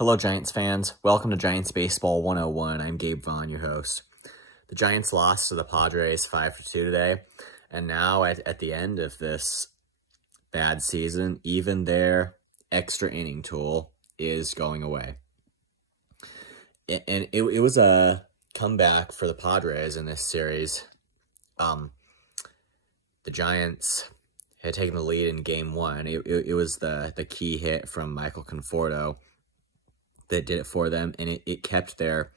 Hello, Giants fans. Welcome to Giants Baseball 101. I'm Gabe Vaughn, your host. The Giants lost to the Padres 5-2 today, and now at the end of this bad season, even their extra inning tool is going away. And it was a comeback for the Padres in this series. The Giants had taken the lead in Game 1. It was the key hit from Michael Conforto that did it for them, and it kept their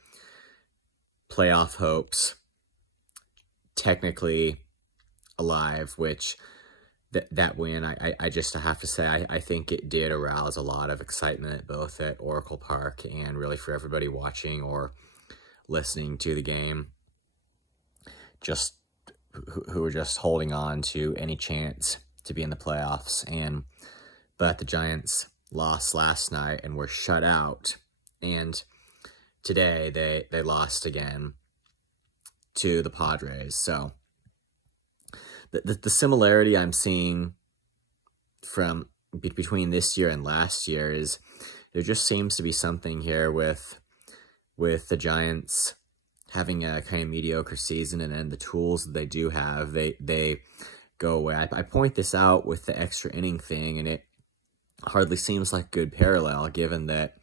playoff hopes technically alive, which that win, I just have to say, I think it did arouse a lot of excitement both at Oracle Park and really for everybody watching or listening to the game, just who were just holding on to any chance to be in the playoffs. But the Giants lost last night and were shut out, and today they lost again to the Padres. So the similarity I'm seeing from between this year and last year is there just seems to be something here with the Giants having a kind of mediocre season, and then the tools that they do have, they go away. I point this out with the extra inning thing, and it hardly seems like a good parallel given that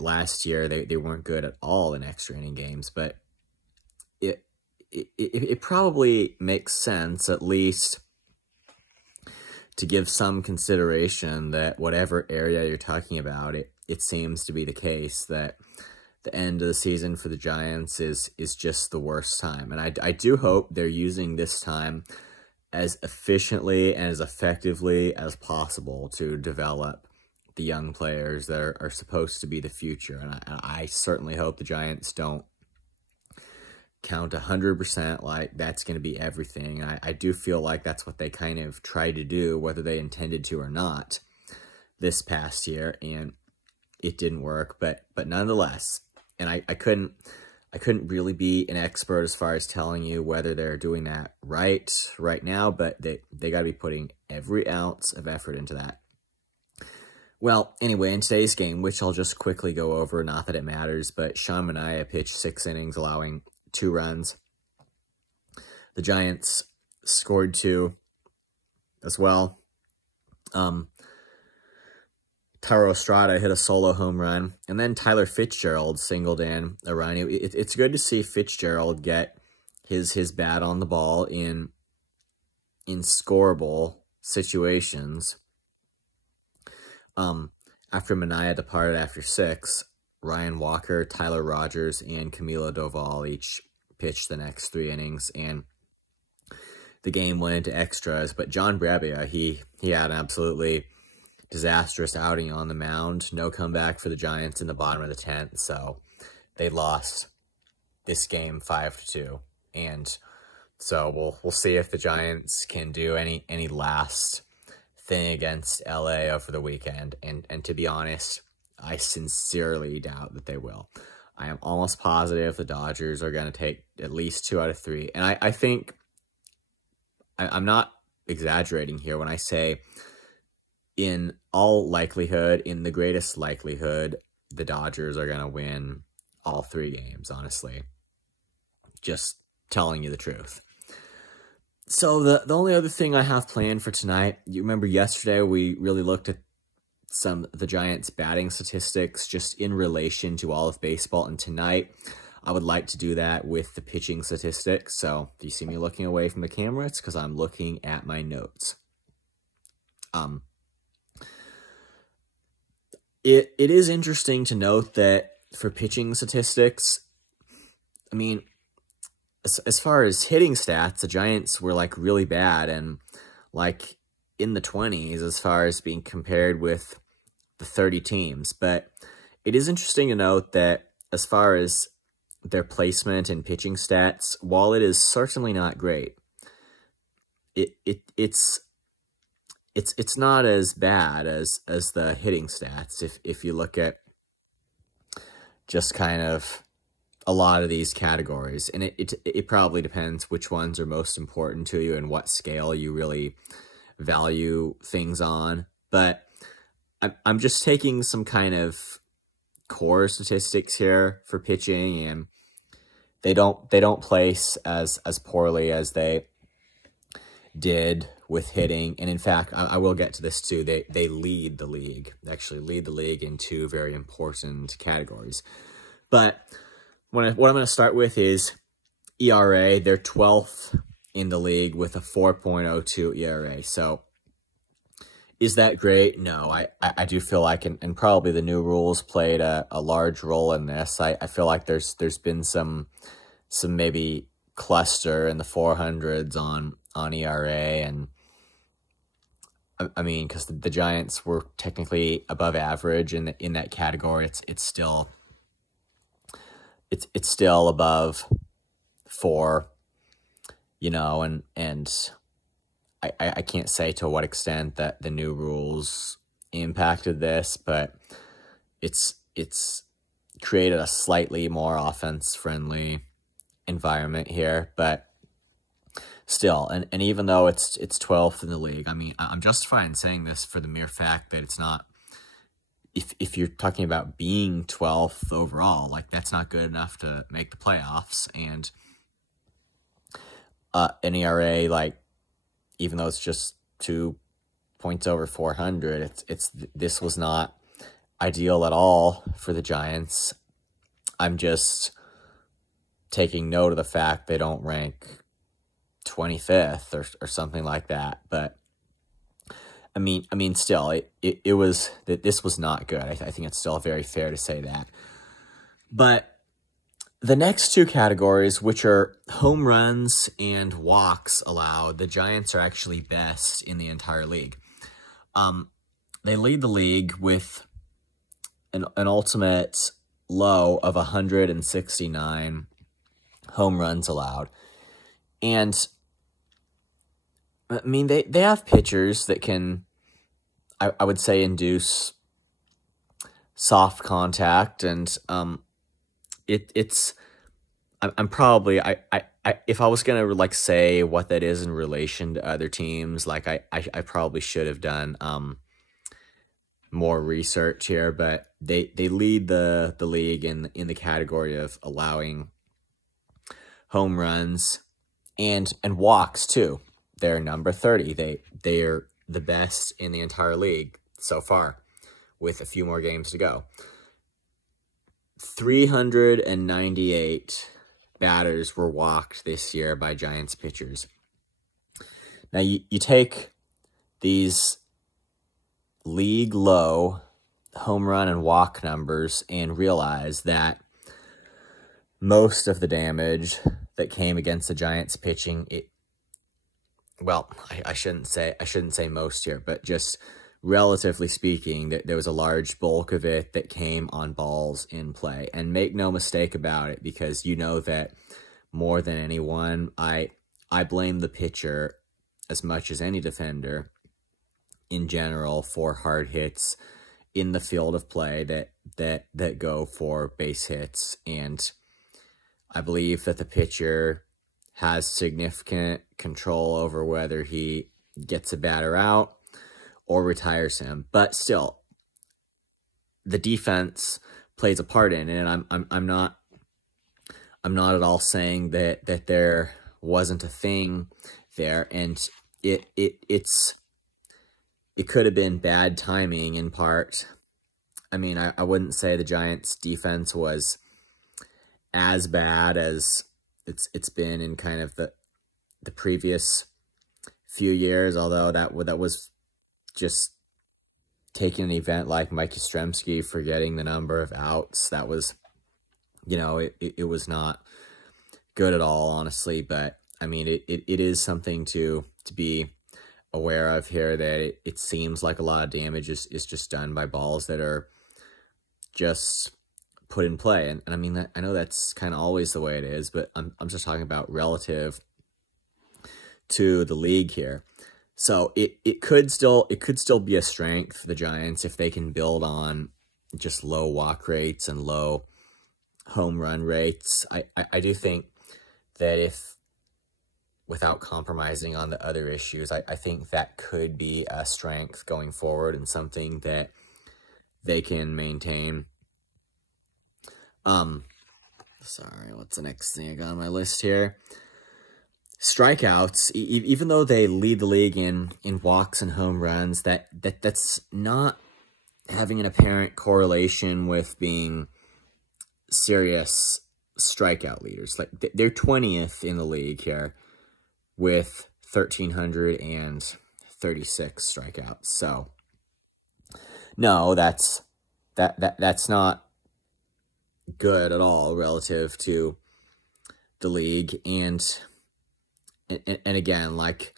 last year they weren't good at all in extra inning games. But it probably makes sense, at least, to give some consideration that whatever area you're talking about, it seems to be the case that the end of the season for the Giants is just the worst time. And I do hope they're using this time as efficiently and as effectively as possible to develop the young players that are supposed to be the future. And I certainly hope the Giants don't count 100% like that's going to be everything. I do feel like that's what they kind of tried to do, whether they intended to or not, this past year, and it didn't work. But nonetheless, and I couldn't really be an expert as far as telling you whether they're doing that right now, but they got to be putting every ounce of effort into that. Well, anyway, in today's game, which I'll just quickly go over, not that it matters, but Sean Manaea pitched 6 innings, allowing 2 runs. The Giants scored 2 as well. Taro Estrada hit a solo home run, and then Tyler Fitzgerald singled in a run. It's good to see Fitzgerald get his bat on the ball in scoreable situations. After Manaea departed after 6, Ryan Walker, Tyler Rogers, and Camilo Doval each pitched the next 3 innings, and the game went into extras. But John Brebbia, he had an absolutely disastrous outing on the mound. No comeback for the Giants in the bottom of the 10th, so they lost this game 5-2. And so we'll see if the Giants can do any last thing against LA over the weekend. And to be honest, I sincerely doubt that they will. I am almost positive the Dodgers are going to take at least 2 out of 3. And I think I'm not exaggerating here when I say, in all likelihood, in the greatest likelihood, the Dodgers are going to win all 3 games, honestly. Just telling you the truth. So the only other thing I have planned for tonight, you remember yesterday we really looked at some of the Giants' batting statistics just in relation to all of baseball, and tonight I would like to do that with the pitching statistics. So if you see me looking away from the camera, it's because I'm looking at my notes. It is interesting to note that for pitching statistics, I mean, as far as hitting stats, the Giants were like really bad and like in the 20s as far as being compared with the 30 teams. But it is interesting to note that as far as their placement and pitching stats, while it is certainly not great, it's not as bad as the hitting stats if you look at just kind of a lot of these categories. And it probably depends which ones are most important to you and what scale you really value things on. But I'm just taking some kind of core statistics here for pitching, and they don't place as poorly as they did with hitting. And in fact, I will get to this too. They lead the league. They actually lead the league in two very important categories. But what I'm going to start with is ERA. They're 12th in the league with a 4.02 ERA. So is that great? No, I do feel like, and probably the new rules played a large role in this. I feel like there's been some maybe cluster in the 400s on ERA, and I mean, because the Giants were technically above average in that category. It's still above 4, you know, and I can't say to what extent that the new rules impacted this, but it's created a slightly more offense-friendly environment here. But still, and even though it's 12th in the league, I mean, I'm justified in saying this for the mere fact that it's not, if you're talking about being 12th overall, like, that's not good enough to make the playoffs. And an ERA, like, even though it's just 2 points over 400, this was not ideal at all for the Giants. I'm just taking note of the fact they don't rank 25th or something like that. But I mean, still, this was not good. I think it's still very fair to say that. But the next two categories, which are home runs and walks allowed, the Giants are actually best in the entire league. They lead the league with an ultimate low of 169 home runs allowed. And I mean, they have pitchers that can, I would say, induce soft contact, and I'm probably, if I was gonna like say what that is in relation to other teams, like I probably should have done more research here. But they lead the league in the category of allowing home runs and walks too. They're number 30. They're the best in the entire league so far, with a few more games to go. 398 batters were walked this year by Giants pitchers. Now, you take these league low home run and walk numbers and realize that most of the damage that came against the Giants pitching, well, I shouldn't say most here, but just relatively speaking, there was a large bulk of it that came on balls in play. And make no mistake about it, because you know that more than anyone, I blame the pitcher as much as any defender in general for hard hits in the field of play that go for base hits. And I believe that the pitcher has significant control over whether he gets a batter out or retires him. But still, the defense plays a part in it, and I'm not at all saying that there wasn't a thing there, and it could have been bad timing in part. I mean, I wouldn't say the Giants' defense was as bad as it's been in kind of the previous few years, although that was just taking an event like Mike Yastrzemski forgetting the number of outs. That was, you know, it was not good at all, honestly. But I mean, it is something to be aware of here, that it seems like a lot of damage is just done by balls that are just put in play. And I mean, I know that's kind of always the way it is, but I'm just talking about relative to the league here. So it could still be a strength for the Giants if they can build on just low walk rates and low home run rates. I do think that if, without compromising on the other issues, I think that could be a strength going forward, and something that they can maintain. Sorry, what's the next thing I got on my list here? Strikeouts, even though they lead the league in walks and home runs, that's not having an apparent correlation with being serious strikeout leaders. Like, they're 20th in the league here with 1,336 strikeouts. So no, that's not good at all relative to the league. And again, like,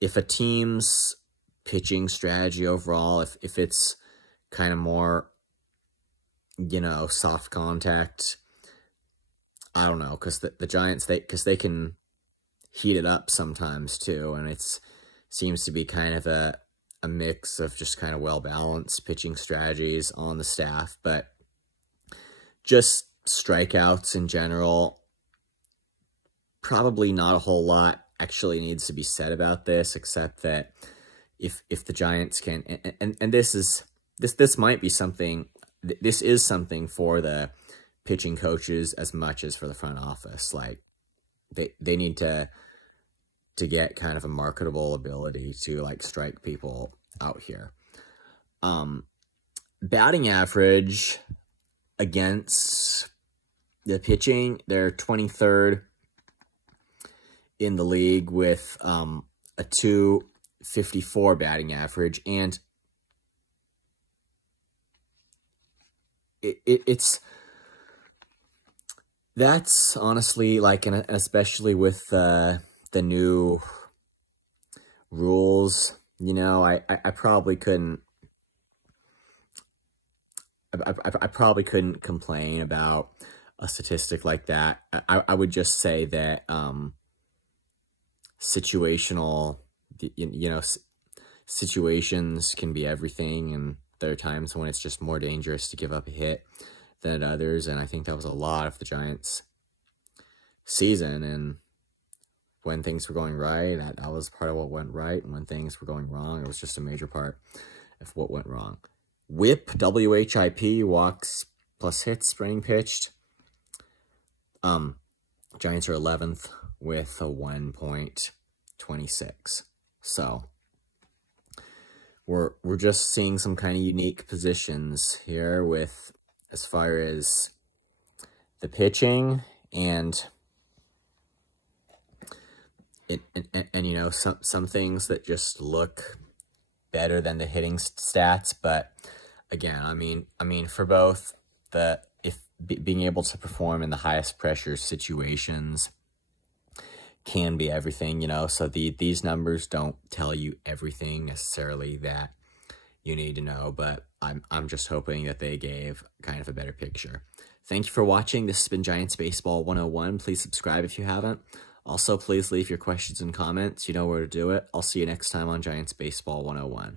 if a team's pitching strategy overall, if it's kind of more, you know, soft contact, I don't know, because the Giants, they can heat it up sometimes too, and it's seems to be kind of a mix of just kind of well-balanced pitching strategies on the staff. But just strikeouts in general, probably not a whole lot actually needs to be said about this, except that if the Giants can, and this might be something, this is something for the pitching coaches as much as for the front office. Like, they need to get kind of a marketable ability to, like, strike people out here. Batting average against the pitching, they're 23rd in the league with a .254 batting average, and that's honestly, like, and especially with the new rules, you know, I probably couldn't, I probably couldn't complain about a statistic like that. I would just say that situational, you know, situations can be everything, and there are times when it's just more dangerous to give up a hit than at others, and I think that was a lot of the Giants' season. And when things were going right, that was part of what went right, and when things were going wrong, it was just a major part of what went wrong. WHIP, WHIP, walks plus hits per inning pitched. Giants are 11th with a 1.26. So we're just seeing some kind of unique positions here with, as far as the pitching, and you know, some things that just look better than the hitting stats. But again, I mean for both, being able to perform in the highest pressure situations can be everything, you know. So these numbers don't tell you everything necessarily that you need to know, but I'm just hoping that they gave kind of a better picture. Thank you for watching. This has been Giants Baseball 101. Please subscribe if you haven't. Also, please leave your questions and comments. You know where to do it. I'll see you next time on Giants Baseball 101.